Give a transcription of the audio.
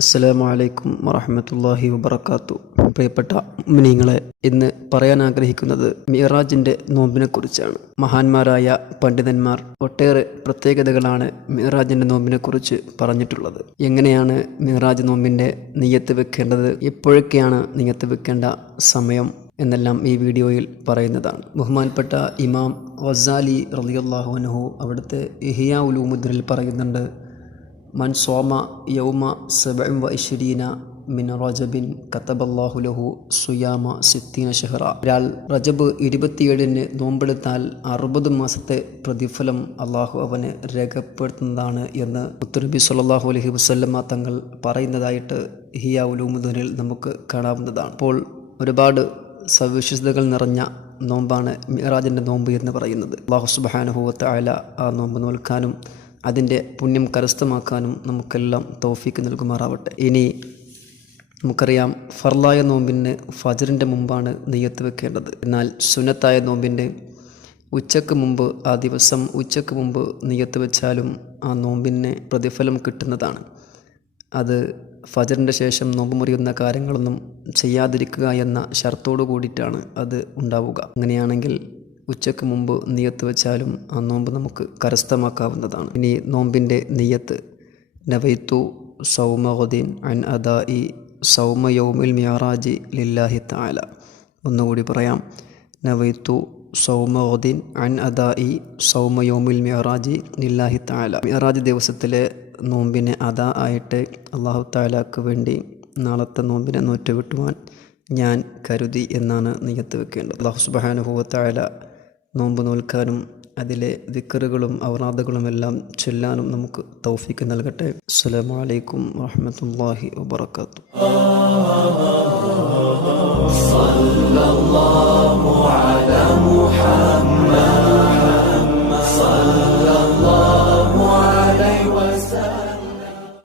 അസ്സലാമു അലൈക്കും വറഹമത്തല്ലാഹി വബർക്കാത്തു പ്രിയപ്പെട്ട മിനിങ്ങളെ ഇന്ന് പറയാൻ ആഗ്രഹിക്കുന്നത് മിറാജിന്റെ നോമ്പിനെക്കുറിച്ചാണ്. മഹാന്മാരായ പണ്ഡിതന്മാർ ഒട്ടേറെ പ്രത്യേകതകളാണ് മിറാജിന്റെ നോമ്പിനെക്കുറിച്ച് പറഞ്ഞിട്ടുള്ളത്. എങ്ങനെയാണ് മിറാജ് നോമ്പിന്റെ നെയ്യത്ത് വെക്കേണ്ടത്? എപ്പോഴൊക്കെയാണ് നെയ്യത്ത് വെക്കേണ്ട സമയം? എന്നെല്ലാം ഈ വീഡിയോയിൽ പറയുന്നതാണ്. ബഹുമാനപ്പെട്ട ഇമാം വസാലി റളിയല്ലാഹു അൻഹു അവിടുത്തെ ഇഹിയ ഉലൂമുദ്രിൽ പറയുന്നുണ്ട് മൻ സോമ യൗമ സബം വ ഇഷരീന മിൻ റജബിൻ കത്തബല്ലാഹുലഹു സുയാമ സിത്തീന ഷെഹ്റ ഒരാൾ റജബ് ഇരുപത്തിയേഴിന് നോമ്പെടുത്താൽ അറുപത് മാസത്തെ പ്രതിഫലം അള്ളാഹു അവന് രേഖപ്പെടുത്തുന്നതാണ് എന്ന് ഉത്തരബി സല്ലാഹു അലഹി വസ്ല്ലമ്മ തങ്ങൾ പറയുന്നതായിട്ട് ഹിയ ഉലൂമുദ്ദീനിൽ നമുക്ക് കാണാവുന്നതാണ്. അപ്പോൾ ഒരുപാട് സവിശേഷതകൾ നിറഞ്ഞ നോമ്പാണ് മിറാജിന്റെ നോമ്പ് എന്ന് പറയുന്നത്. അള്ളാഹു സുബാനുഭവത്തെ അയല ആ നോമ്പ് നോൽക്കാനും അതിന്റെ പുണ്യം കരസ്ഥമാക്കാനും നമുക്കെല്ലാം തോഫിക്ക് നൽകുമാറാവട്ടെ. ഇനി നമുക്കറിയാം ഫർലായ നോമ്പിന് ഫജറിന്റെ മുമ്പാണ് നെയ്യത്ത് വെക്കേണ്ടത്. എന്നാൽ സുനത്തായ നോമ്പിന്റെ ഉച്ചയ്ക്ക് മുമ്പ് ആ ദിവസം ഉച്ചയ്ക്ക് മുമ്പ് നെയ്യത്ത് വെച്ചാലും ആ നോമ്പിന് പ്രതിഫലം കിട്ടുന്നതാണ്. അത് ഫജറിന്റെ ശേഷം നോമ്പ് മുറിയുന്ന കാര്യങ്ങളൊന്നും ചെയ്യാതിരിക്കുക എന്ന ഷർത്തോടു കൂടിയിട്ടാണ് അത് ഉണ്ടാവുക. അങ്ങനെയാണെങ്കിൽ ഉച്ചയ്ക്ക് മുമ്പ് നെയ്യത്ത് വെച്ചാലും ആ നോമ്പ് നമുക്ക് കരസ്ഥമാക്കാവുന്നതാണ്. ഇനി നോമ്പിന്റെ നെയ്യത്ത് നവൈത്തു സൗമഹുദ്ദീൻ അൻ അദായി സൗമ യൗമിൽ മിയാറാജി ലില്ലാഹി താല ഒന്നുകൂടി പറയാം. നവൈത്തു സൗമഹുദ്ദീൻ അൻ അദായി സൗമ യൗമിൽ മിയാറാജി ലില്ലാഹി താല മിയറാജ് ദിവസത്തിലെ നോമ്പിനെ അദാ ആയിട്ട് അള്ളാഹു താലാക്ക് വേണ്ടി നാളത്തെ നോമ്പിനെ നോറ്റുവിട്ടുവാൻ ഞാൻ കരുതി എന്നാണ് നെയ്യത്ത് വെക്കേണ്ടത്. അള്ളാഹു സുബാനുഭവത്തായ നോമ്പ് നോൽക്കാനും അതിലെ ദിക്കറുകളും അവറാദുകളുമെല്ലാം ചൊല്ലാനും നമുക്ക് തൗഫീക്ക് നൽകട്ടെ. അസ്സലാമു അലൈക്കും വാത്തു വബർക്കാത്തു